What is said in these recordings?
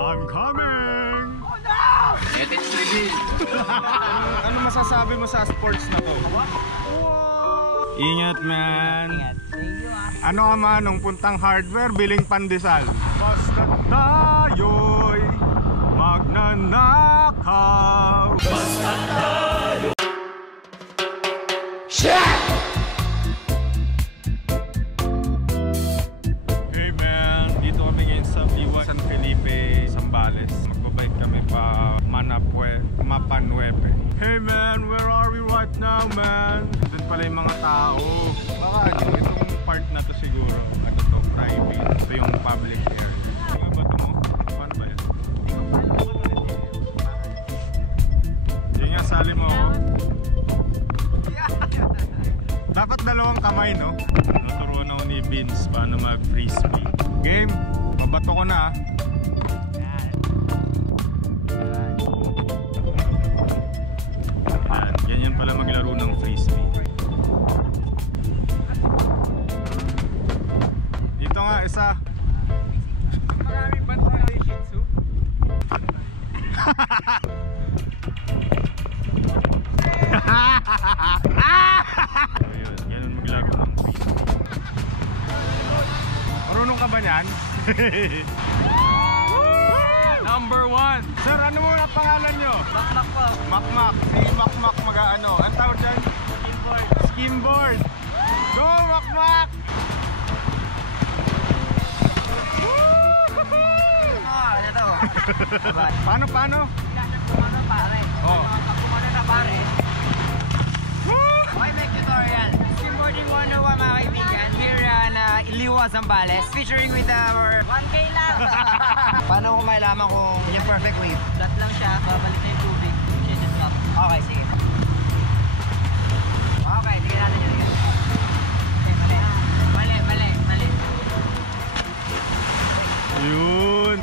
I'm coming! Oh no! It's reveal. Ano masasabi mo sa sports na to? Ingat, man! Ingat. Ano ka man, nung puntang hardware, biling pandesal. Basta tayo'y magnanakaw. Basta tayo. Shit! Hey man, dito kami ngayon sa Liwa, San Felipe, Zambales. Magbabike kami pa Mapa Nueve. Hey man, where are we right now, man? Doon pala yung mga tao. Baka itong part na to siguro. Ano to, private. Ito yung public area. Ano ba ito mo? Paano ba yan? Hindi nga, sali mo ako. Dapat dalawang kamay, no? Naturuan ako ni Vince paano mag-frisbee. Game, mabato ko na. Ganyan pala maglaro ng frisbee. Dito nga, isa. Maraming bansa na yung Shih Tzu. Ayun, ganyan maglaro ng frisbee. Marunong ka ba niyan? Number 1. Sir, ano muna pangalan nyo? Makmak po. Makmak. Si Makmak mag-ano. Ang tawag dyan? Skimboard. Skimboard. Go, Makmak! Ano to? Paano? Pinasap ko ano pare. Oh. Kung ano na pare. Okay, make tutorial. Skimboarding 101 mga kaibigan. Here na Liwa, Zambales. Featuring with our 1K lang. Paano ko malaman kung yung perfect wave? Flat lang siya. Babalik na yung tubig. Change it up. Okay, sige. Okay, tingnan natin yun. Okay, mali. Yun.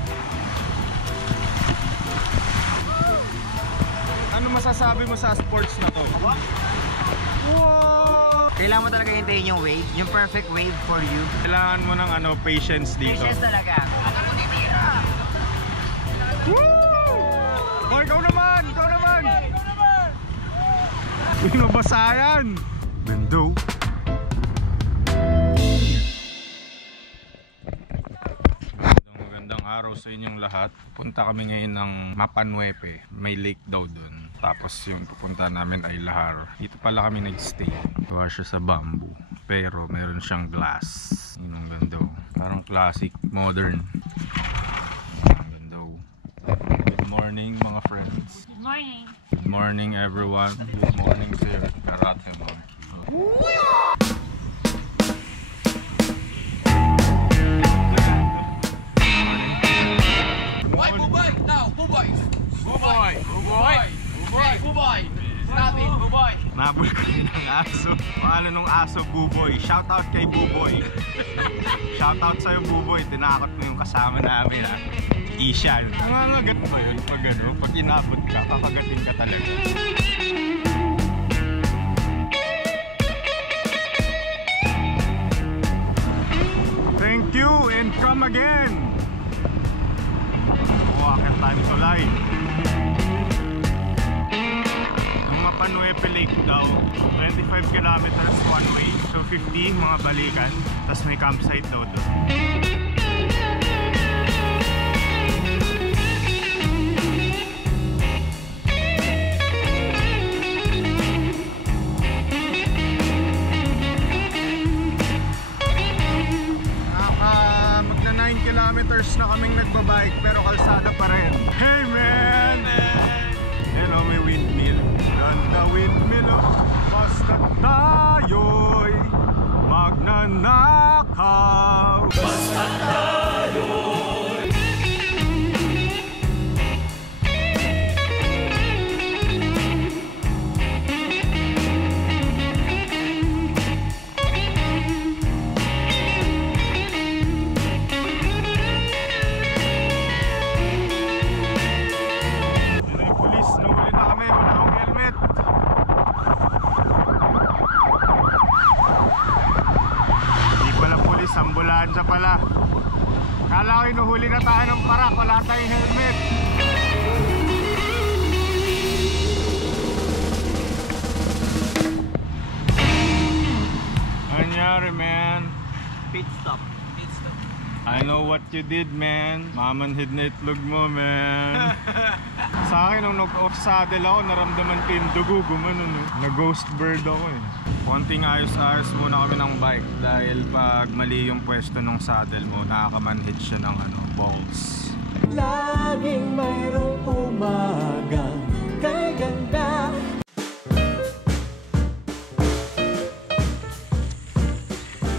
Ano masasabi mo sa sports na to? Wow! Kailangan mo talaga hintayin yung wave. Yung perfect wave for you. Kailangan mo ng patience dito. Patience talaga. Oh, ikaw naman! Uy, nabasa yan! Mendo. Magandang araw sa inyong lahat. Punta kami ngayon ng Mapa Nueve. May lake daw dun. Tapos yung pupunta namin ay Lahar. Dito pala kami nag-stay. Gawa siya sa bamboo. Pero meron siyang glass. Yun ang ganda. Parang classic, modern. Ang ganda. Good morning mga friends. Good morning. Good morning everyone. Good morning sir. Karate mo. Why Bubay? Now, Bubay. Bubay. Stop it, Bubay. Nabul kami ng aso. Paano nung aso, Buboy? Shoutout kay Buboy. Shoutout sa'yo, Buboy. Tinakot mo yung kasama namin, ha? Ishan. Nangangagat ba yun? Pag ano, pag inabot ka, kakagatin ka talaga. Thank you and come again. Akit time to lie. Yung Mapa Nueve Lake daw, 25 kilometers one way. So 50 mga balikan. Tapos may campsite daw doon. Magna 9 kilometers na kaming nagbabike pero kalsada pa rin. Hey man! Hello, may windmill. Ganda windmill, oh. Basta tayo'y magnanakaw. Basta tayo'y ambulansya pala. tayong helmet. Anyari, man. Pit stop. Pit stop. I know what you did, man. Mamanhid na itlog mo, man. Sa akin, nung nag-off saddle ako, naramdaman ko yung dugo, gumano, no? Na-ghost bird ako eh. Konting ayos-ayos muna kami ng bike dahil pag mali yung pwesto ng saddle mo, nakakamanhid siya ng balls. Laging mayroong umagang kay ganda.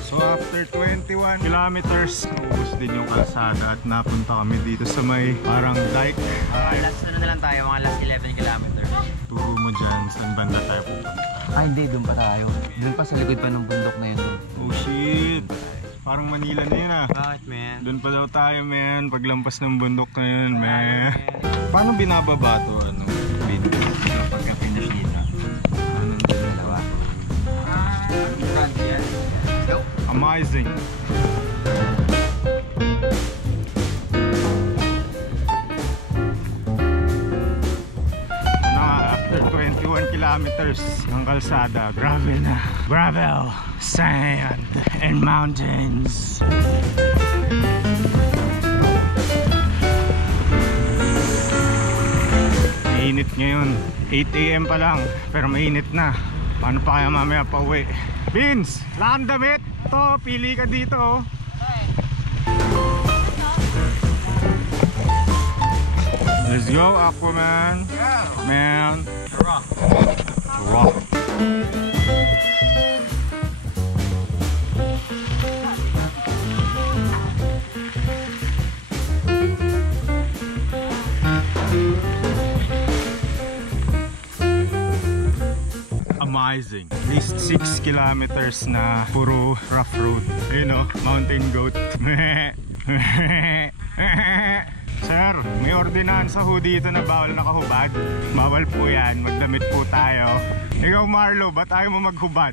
So after 21 kilometers, ubos din yung kalsada at napunta kami dito sa may parang dike. Last na lang tayo, mga last 11 kilometers. Turo mo dyan, saan banda tayo pupunta? Hindi, doon pa tayo. Doon pa sa likod pa ng bundok na yun. Oh shit! Parang Manila na yun ah. Bakit, man? Doon pa daw tayo, man. Paglampas ng bundok na yun, man. Paano binababa to, video? Pagka-finish dito. Anong dalawa? Front yan. Nope. Amazing! After 21 kilometers ng kalsada, gravel na. Gravel, sand, and mountains. Mainit ngayon. 8 AM pa lang, pero mainit na. Paano pa kaya mamaya pa uwi? Vince, lakang damit. To, pili ka dito. Let's go, Aquaman. Man. Rock. Rock. Amazing. At least 6 kilometers na puro rough road. Ayun o, mountain goat. Sir, may ordinansa ho dito na bawal nakahubad. Bawal po yan, magdamit po tayo. Ikaw Marlo, ba't ayaw mo maghubad?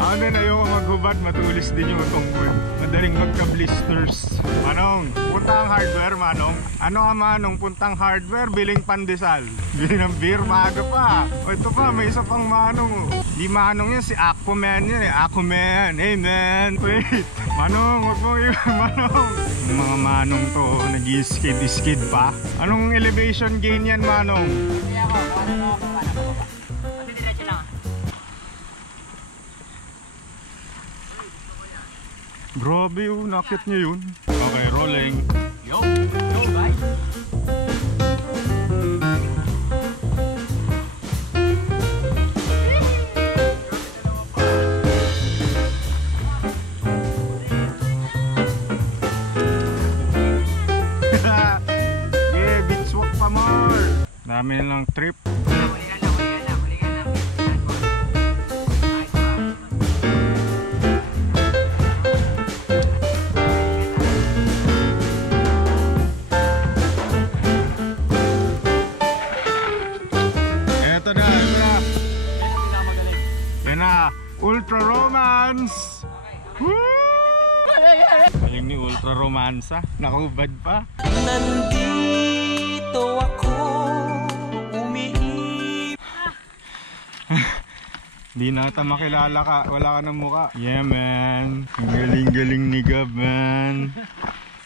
Ako din, ayoko maghubad, matulis din yung tungkol. Madaling magka-blisters. Manong, puntang hardware, Manong. Ano ka Manong, puntang hardware, biling pandesal. Bili ng beer, maaga pa. O ito pa, may isa pang Manong. Di Manong yun, si Aquaman yun eh. Aquaman, hey man, wait. Manong, wag mo yun, Manong. Yung mga Manong to, nag-skid pa. Anong elevation gain yan, Manong? Hindi ako, ano ako. Kasi diretso lang. Grabe yun, nakit niya yun. Okay, rolling. Yo, guys. Yeah, beach walk pa more. Dami lang trip. Ultra Romance! Woo! Ayun ni Ultra Romansa, nakahubad pa. Nandito ako, umiip. Di nata makilala ka, wala ka ng muka. Yeah man, ang galing-galing ni Gab man.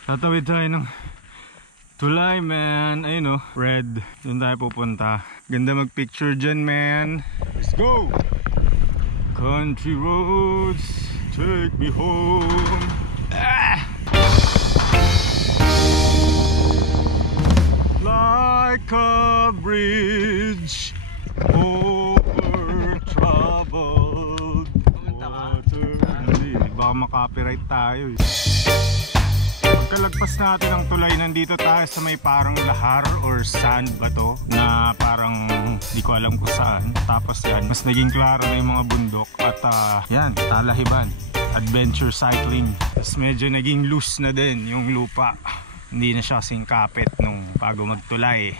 Tatawid tayo ng tulay man. Ayun o, red. Doon tayo pupunta. Ganda mag-picture dyan man. Let's go! Country roads, take me home. Ah! Like a bridge over troubled water. Hindi, baka makapiright tayo eh. Pagkalagpas natin ang tulay, nandito tayo sa may parang lahar or sand ba to, na parang di ko alam kung saan. Tapos yan, mas naging klaro na yung mga bundok at yan, talahiban, adventure cycling. Tapos medyo naging loose na din yung lupa, hindi na siya kasing kapit nung bago magtulay.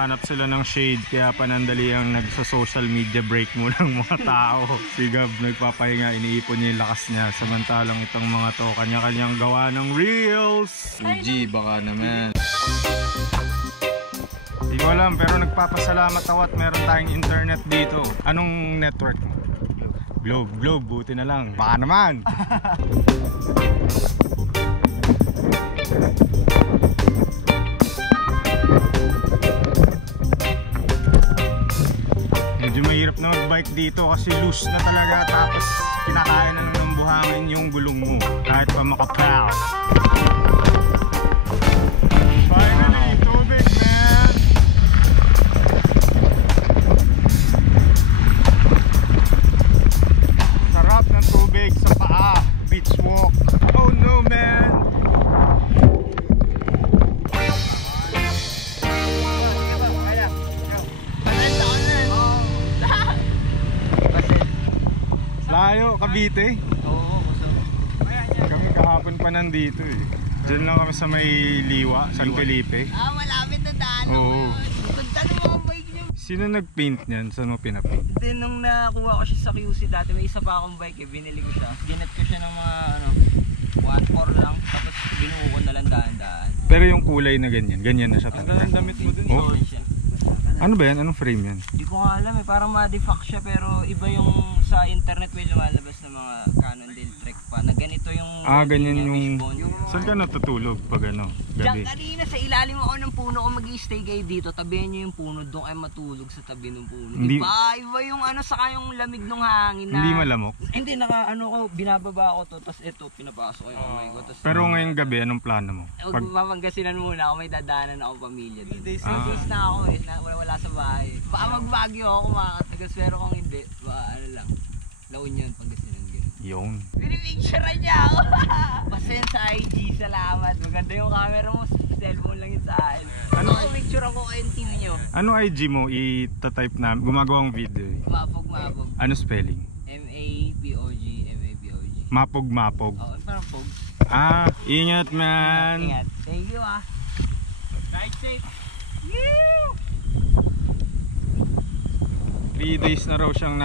Nakahanap sila ng shade kaya panandali ang nagsa-social media break muna ng mga tao. Si Gab nagpapahinga, iniipon niya yung lakas niya. Samantalang itong mga to, kanya-kanyang gawa ng reels. Uji, baka naman. Hindi ko alam, pero nagpapasalamat ako at meron tayong internet dito. Anong network mo? Globe, buti na lang. Baka naman! Medyo mahirap na mag-bike dito kasi loose na talaga, tapos kinakain na lang ng buhangin yung gulong mo kahit pa makapal. Finally, tubig, man! Sarap ng tubig sa paa, beach walk. Oh no, man! Layo, Cavite. Oo, busog. Kami kahapon pa nandito eh. Diyan lang kami sa may Liwa, San Felipe. Malapit na daan. Oo. Ganda ng mga bike niyo. Sino nag-paint niyan? Saan mo pinapaint? Then nung nakuha ko siya sa QC dati, may isa pa akong bike binili ko siya. Ginat ko siya ng mga 1.4 lang, tapos binuo ko na lang daan-daan. Pero yung kulay na ganyan na siya talaga. Ang damit mo dun. Oh. Siya. Ano ba yan? Anong frame yan? Hindi ko nga alam parang ma-defact siya, pero iba yung sa internet may lumalabas na mga Cannondale Trek pa na ganito yung ganyan yung... wishbone. Saan ka natutulog pag ano? Gabi? Diyan kanina sa ilalim ako ng puno, kung mag-i-stay kayo dito, tabihan nyo yung puno, doon kayo matulog sa tabi ng puno. Hindi... Iba yung ano, saka yung lamig ng hangin na... Hindi malamok? Hindi, binababa ko to, tapos ito, pinapasok ko yung kamay ko. Tapos, Pero ngayong gabi, anong plano mo? Mamangasinan muna ako, may dadaanan ako pamilya doon. Days na ako wala sa bahay. Baka magbagyo ako makakatagas, pero kung hindi, baka ano lang, La Union, Pangasinan, gano'n. Yung. Pinipicturean niya ako! Pasend sa IG, salamat. Maganda yung camera mo, cellphone lang yun sa akin. Ano? Picture ako kayo yung team nyo. Ano IG mo? I-type na, gumagawang video eh. Mapog. Ano spelling? M-A-P-O-G. Mapog. Oo, parang pog. Ingat man! Ingat. Thank you Ride safe! 3 days na raw siyang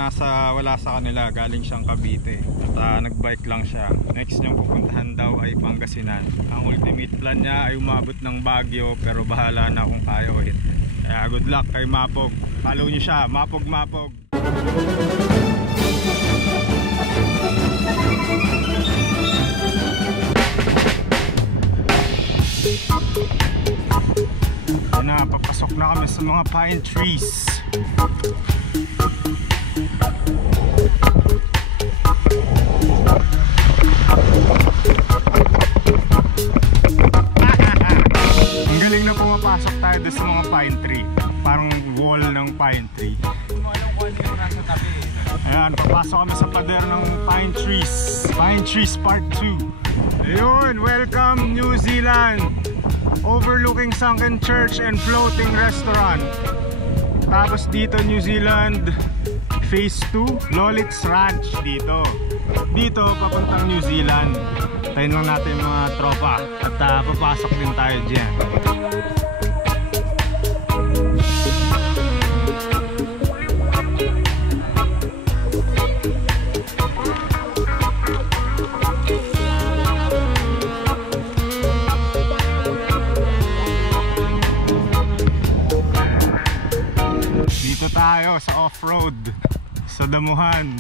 wala sa kanila, galing siyang Cavite at nagbike lang siya. Next niyang pupuntahan daw ay Pangasinan. Ang ultimate plan niya ay umabot ng Baguio, pero bahala na kung kaya o hindi. Kaya good luck kay Mapog, follow niyo siya, Mapog. Papasok na kami sa mga pine trees. Ang galing na pumapasok tayo doon sa mga pine tree. Parang wall ng pine tree. Hindi mo alam kung ano yung nasa tabi. Ayan, papasok kami sa pader ng pine trees. Pine trees part 2. Ayun, welcome New Zealand. Overlooking sunken church and floating restaurant. Tapos dito New Zealand Phase 2, Lolit's Ranch dito. Dito papuntang New Zealand. Tayo lang natin mga tropa at papasok din tayo dyan. Dito tayo sa off-road sa damuhan.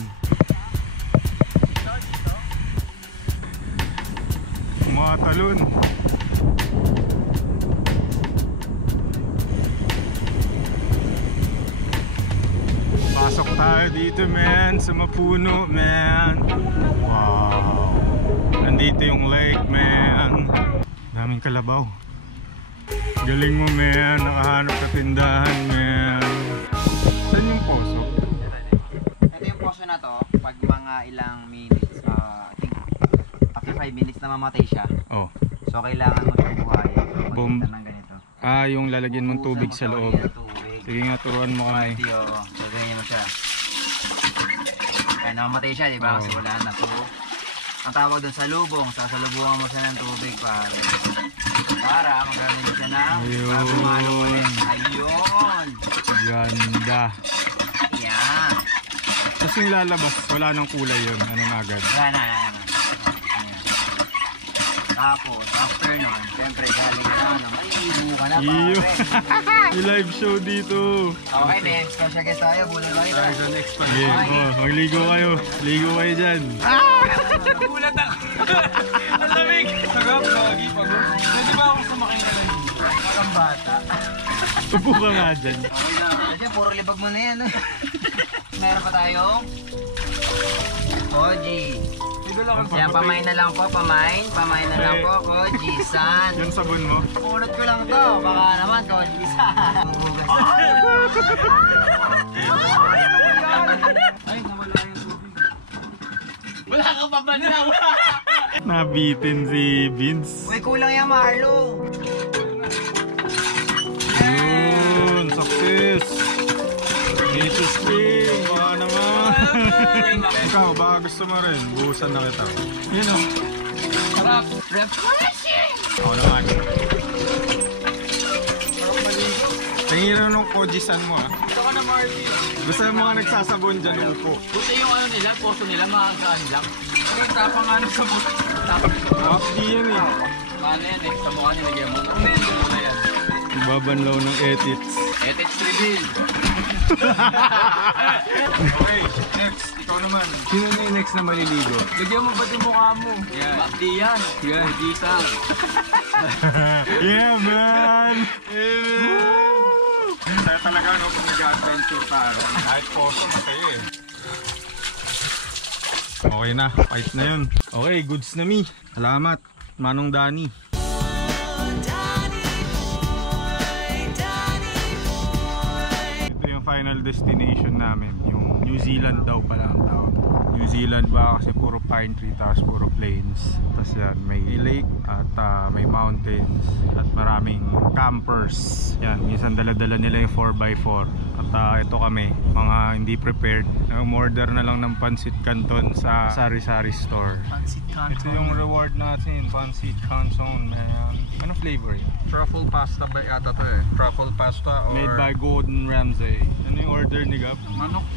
Mga talon. Pasok tayo dito, man, sa mapuno, man. Wow. Nandito yung lake, man. Daming kalabaw. Galing mo, man. Nakahanap ka tindahan, man. Saan yung poso? Ito yung poso na to, pag mga ilang minutes, I think after 5 minutes na mamatay siya. Oh. So kailangan mo siyang buhayin. Bom- Magkita ng ganito. Yung lalagyan mong tubig sa loob. Tubig. Sige nga, turuan mo kami. So ganyan mo siya. Kaya namamatay siya, di ba? Kasi wala na. So ang tawag doon salubong. Sasalubungan mo siya ng tubig pare. Para magkakaroon siya ng gumalo ulit. Ayun. Ganda. Yan. Tapos yung lalabas, wala nang kulay yun. Anong agad? Wala na. Ayan. Tapos, after nun, siyempre galing ka na, maligo ka na Iyo. pare. May live show dito. Okay, next. Special guest tayo, bulay ba ito? Tayo sa next pa. Magligo kayo. Ligo kayo dyan. Nagulat ako. Ang lamig. Sarap, lagi. Pwede ba ako sumakay na lang? Parang bata. Tupo ka nga dyan. Okay na. Kasi puro libag mo na yan. Meron pa tayong Koji. Yan, pamain na lang po, pamain. Pamain na lang po, Koji. San. Yan sabon mo. Pulot ko lang to. Baka naman, Koji. San. Ay, nawala yung tubig. Wala kang pabanaw. Nabitin si Vince. Uy, kulang yan, Marlo. Yun, success. Dito spring, baka naman. Ikaw, baka gusto mo rin. Buhusan na kita. Yun o. Sarap. Refreshing. Ako naman. Tingin nung Koji-san mo ah. Ito ka na, Marty. Gusto mo mga nagsasabon dyan ng upo. Buti yung ano nila, poso nila, makakasaan lang. Pero tapang ano sa buto. Tapang sa buto. Hindi yan eh. Paano yan eh? Sa mukha nilagyan mo. Ang mendo mo na yan. Ibabanlaw ng edits. Ethics reveal. Okay, next. Ikaw naman. Sino na yung next na maliligo? Lagyan mo ba yung mukha mo? Yan. Bakdi yan. Yan. Ujisang. Yeah, man! Saya talaga no, kung nag-adventure tayo. Kahit poso, masaya eh. Okay na, fight na yun. Okay, goods na mi. Salamat, Manong Danny. Ito yung final destination namin. Yung New Zealand daw pala ang tawag. New Zealand ba kasi puro pine tree tapos puro plains. Tapos yan, may lake at may mountains at maraming campers. Yan, minsan dala-dala nila yung 4x4. At ito kami, mga hindi prepared. Umorder na lang ng pancit canton sa sari-sari store. Pancit canton. Ito yung reward natin, pancit canton, man. Ano flavor yun? Truffle pasta ba yata to eh? Truffle pasta or... Made by Gordon Ramsay. Ano yung order ni Gab? Manok.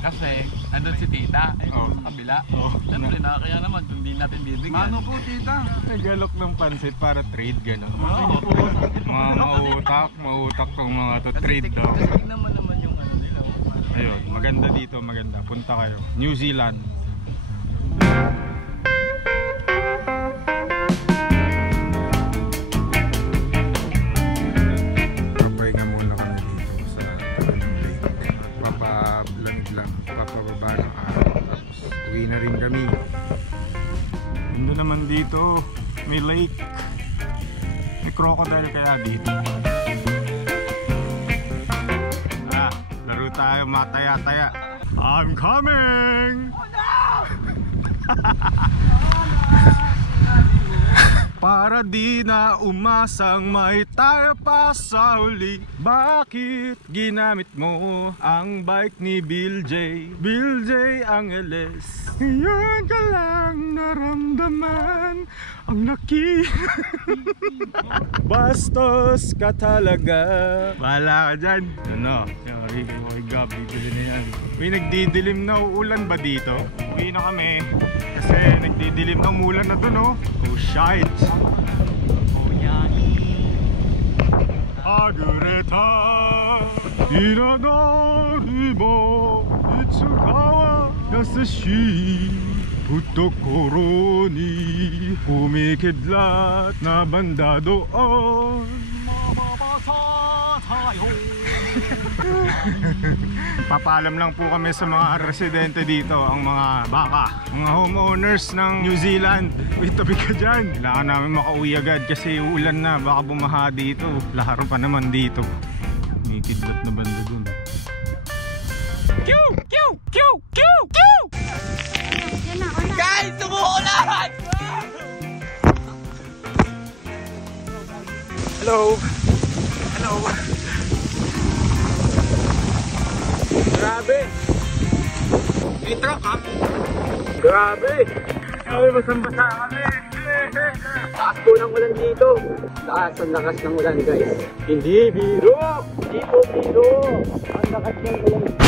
Kasi, andun si tita. Oh. Sa kabila. Oh. Siyempre, kaya naman, kung di natin bibigyan. Mano po tita? Nagalok ng pansit para trade gano'n. Oo. Mga mautak tong mga to trade daw. Kasi tignan mo naman yung ano nila. Ayun, maganda dito, maganda. Punta kayo. New Zealand. Papahinga muna kami dito sa Tagalong Lake. Papalamig lang, papababa ng araw. Tapos uwi na rin kami. Ganda naman dito, may lake. May crocodile kaya dito. Laro tayo, mataya-taya. I'm coming! Oh no! Para di na umasang may tayo pa sa uli. Bakit ginamit mo ang bike ni Bill J? Bill J ang LS. Ngayon ka lang naramdaman ang laki. Bastos ka talaga. Bahala ka dyan. Ano? Yung Gab, bibili na yan. Uy, nagdidilim na. Uulan ba dito? Uwi na kami. Kasi nagdidilim na, umulan na dun oh. Oh shit. Agureta Iranari mo Itsuka wa yasushi Futokoro ni Kumikidlat na banda doon. Mababasa tayo. Papaalam lang po kami sa mga residente dito, ang mga baka, mga homeowners ng New Zealand. Uy, tabi ka dyan. Kailangan namin makauwi agad kasi ulan na, baka bumaha dito. Lahar pa naman dito. May kidlat na banda dun. Q! Q! Q! Q! Q! Guys, sumuulan! Hello! Hello! Grabe! May truck ha? Grabe! Ay, basang-basa kami. Taas po ng ulan dito. Taas ang lakas ng ulan guys. Hindi biro! Hindi po biro! Ang lakas ng ulan